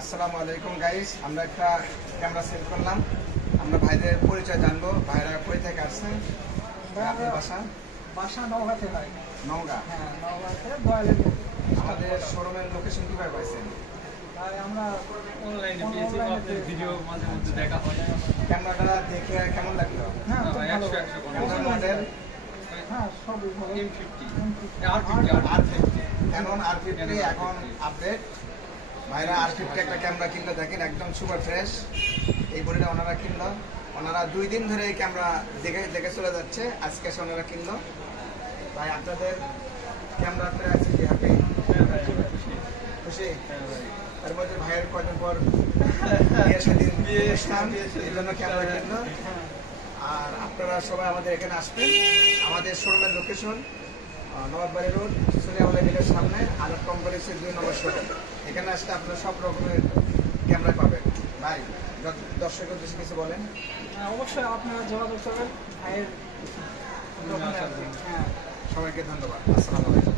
আসসালামু আলাইকুম গাইস, আমরা একটা ক্যামেরা সেল করলাম। আমরা ভাইদের পরিচয় জানবো। ভাইরা কই থেকে আসছেন? আপনার বাসা নওগাঁতে হয়। নওগাঁ? হ্যাঁ, নওগাঁতে দয়ালের। আমাদের শোরুমের লোকেশন কিভাবে পাইছেন? ভাই আমরা অনলাইনে পেয়েছি, আপনাদের ভিডিও মাঝে মধ্যে দেখা হয়। ক্যামেরাটা দেখে কেমন লাগলো? হ্যাঁ, খুব ভালো। ক্যামেরা মডেল হ্যাঁ, সবই ভালো। M50 R50, ক্যানন R50 এখন আপডেট। ভাইরা R50 একটা ক্যামেরা কিনলো, দেখেন একদম সুপার ফ্রেশ। এই বডিটা ওনারা কিনলো। ওনারা 2 দিন ধরে এই ক্যামেরা দেখে চলে যাচ্ছে, আজকে এসে ওনারা কিনলো। ভাই আপনাদের ক্যামেরা পেয়ে আছে কি হ্যাপি? খুশি? তার মধ্যে ভাইয়ের কয়দিন পর এই জন্য ক্যামেরা কিনলো। আর আপনারা সবাই আমাদের এখানে আসবেন। আমাদের শোরুমের লোকেশন নবাববাড়ি রোড, সুনিয়াওয়ালা মিলের সামনে, আলোক কমপ্লেক্সের 2 নম্বর শোরুম। এখানে আসলে আপনারা সব রকমের ক্যামেরা পাবেন। ভাই দর্শকের উদ্দেশ্যে কিছু বলেন। অবশ্যই আপনারা যোগাযোগ করবেন ভাইয়ের দোকানে। হ্যাঁ, সবাইকে ধন্যবাদ। আসসালামু আলাইকুম।